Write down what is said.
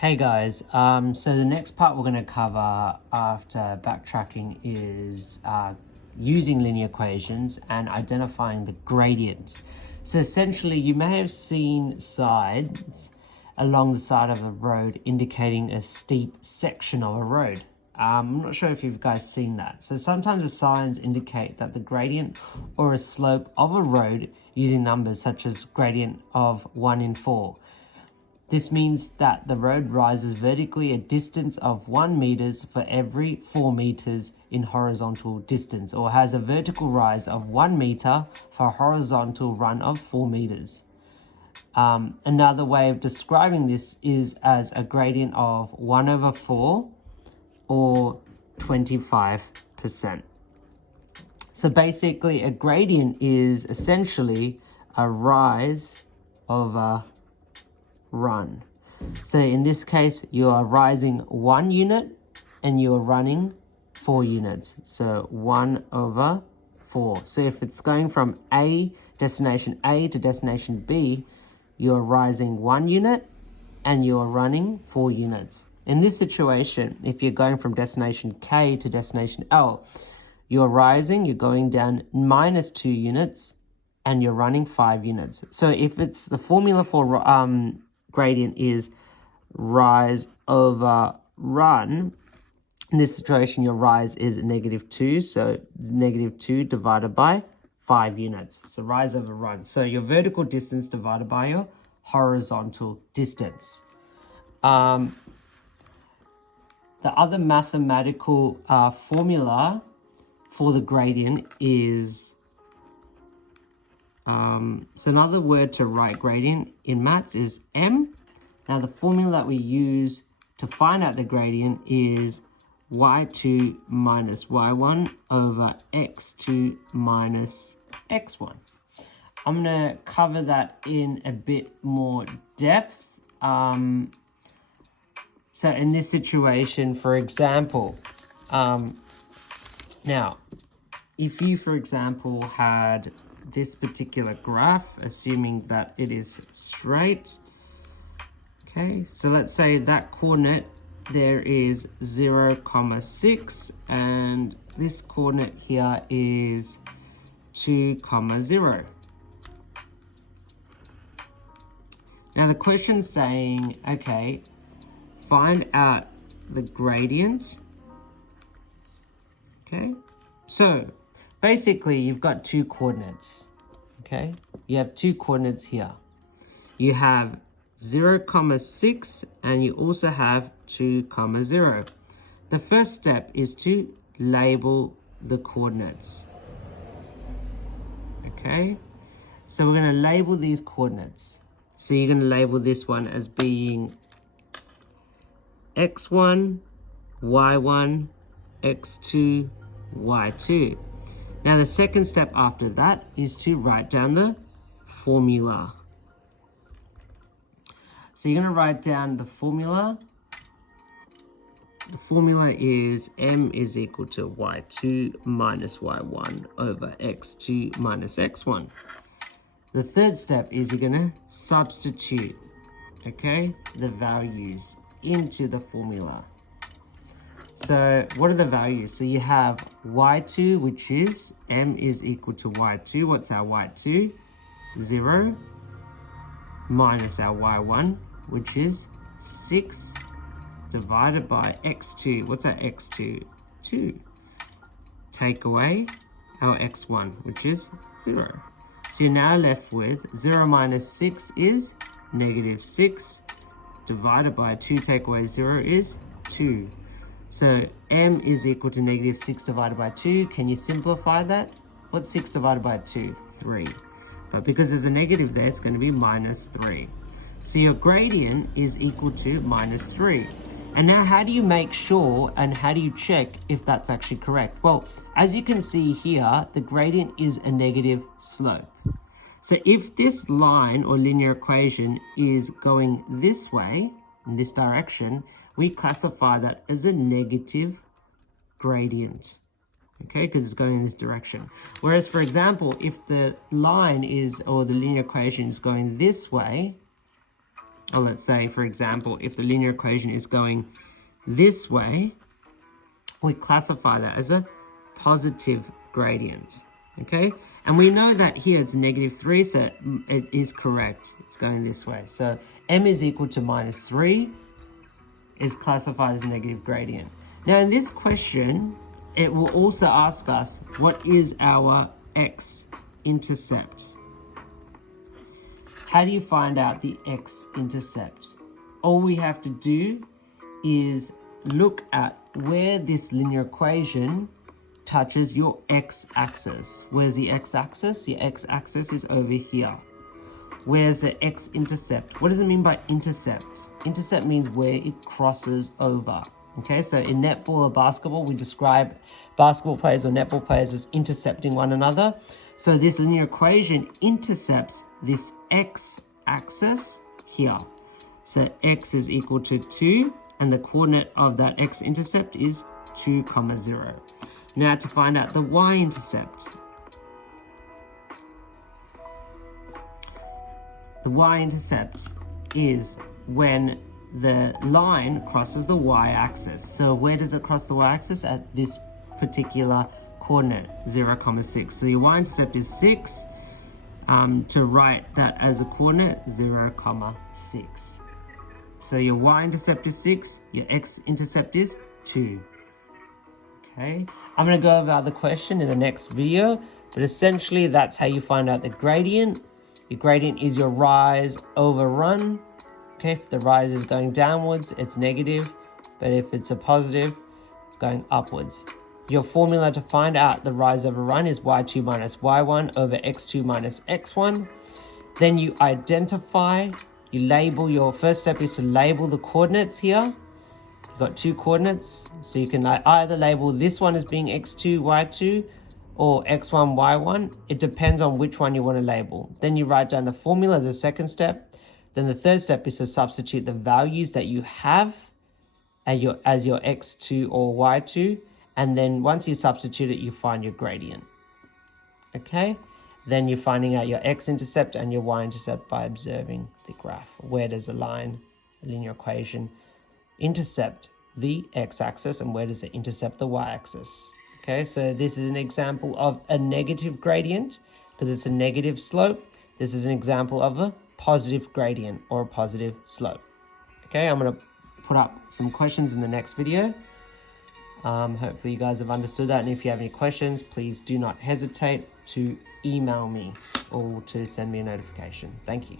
Hey guys, so the next part we're going to cover after backtracking is using linear equations and identifying the gradient. So essentially you may have seen signs along the side of a road indicating a steep section of a road. I'm not sure if you guys seen that. So sometimes the signs indicate that the gradient or a slope of a road using numbers such as gradient of 1 in 4. This means that the road rises vertically a distance of 1 meters for every 4 meters in horizontal distance, or has a vertical rise of 1 meter for a horizontal run of 4 meters. Another way of describing this is as a gradient of 1 over 4 or 25%. So basically a gradient is essentially a rise over run. So in this case, you are rising 1 unit and you are running 4 units. So 1 over 4. So if it's going from destination A to destination B, you're rising 1 unit and you're running 4 units. In this situation, if you're going from destination K to destination L, you're going down minus 2 units and you're running 5 units. So if it's the formula for gradient is rise over run, in this situation your rise is -2, so -2 divided by 5 units. So rise over run. So your vertical distance divided by your horizontal distance. The other mathematical formula for the gradient is so another word to write gradient in maths is m. Now the formula that we use to find out the gradient is y2 minus y1 over x2 minus x1. I'm going to cover that in a bit more depth. So in this situation, for example, now if you, for example, had this particular graph, assuming that it is straight. Okay, so let's say that coordinate there is 0, 6, and this coordinate here is 2, 0. Now the question's saying, okay, find out the gradient. Okay, so basically, you've got 2 coordinates, okay? You have 2 coordinates here. You have 0, 6, and you also have 2, 0. The first step is to label the coordinates, okay? So we're going to label these coordinates. So you're going to label this one as being x1, y1, x2, y2. Now the second step after that is to write down the formula. So you're going to write down the formula. The formula is m is equal to y2 minus y1 over x2 minus x1. The third step is you're going to substitute, okay, the values into the formula. So what are the values? So you have y2, which is m is equal to y2. What's our y2? 0 minus our y1, which is 6 divided by x2. What's our x2? 2. Take away our x1, which is 0. So you're now left with 0 minus 6 is -6 divided by 2 take away 0 is 2. So m is equal to -6 divided by 2. Can you simplify that? What's 6 divided by 2? 3. But because there's a negative there, it's going to be -3. So your gradient is equal to -3. And now how do you make sure and how do you check if that's actually correct? Well, as you can see here, the gradient is a negative slope. So if this line or linear equation is going this way, in this direction, we classify that as a negative gradient, okay, because it's going in this direction. Whereas, for example, if the line is, or the linear equation is going this way, or let's say, for example, if the linear equation is going this way, we classify that as a positive gradient, okay? And we know that here it's -3, so it is correct. It's going this way. So m is equal to -3 is classified as a negative gradient. Now in this question, it will also ask us, what is our x-intercept? How do you find out the x-intercept? All we have to do is look at where this linear equation touches your x-axis. Where's the x-axis? The x-axis is over here. Where's the x-intercept? What does it mean by intercept? Intercept means where it crosses over. Okay, so in netball or basketball, we describe basketball players or netball players as intercepting one another. So this linear equation intercepts this x-axis here. So x is equal to 2, and the coordinate of that x-intercept is 2, 0. Now to find out the y-intercept. The y-intercept is when the line crosses the y-axis. So where does it cross the y-axis? At this particular coordinate, 0, 6. So your y-intercept is 6. To write that as a coordinate, 0, 6. So your y-intercept is 6, your x-intercept is 2. Okay, I'm going to go over the question in the next video, but essentially that's how you find out the gradient. Your gradient is your rise over run. Okay, if the rise is going downwards, it's negative, but if it's a positive, it's going upwards. Your formula to find out the rise over run is y2 minus y1 over x2 minus x1. Then you identify, you label, your first step is to label the coordinates here. You've got 2 coordinates, so you can either label this one as being x2, y2, or x1, y1. It depends on which one you want to label. Then you write down the formula, the second step. Then the third step is to substitute the values that you have as your x2 or y2. And then once you substitute it, you find your gradient. Okay? Then you're finding out your x-intercept and your y-intercept by observing the graph. Where does a line, a linear equation, intercept the x-axis, and where does it intercept the y-axis? Okay, so this is an example of a negative gradient because it's a negative slope. This is an example of a positive gradient or a positive slope. Okay, I'm going to put up some questions in the next video. Hopefully you guys have understood that, and if you have any questions, please do not hesitate to email me or to send me a notification. Thank you.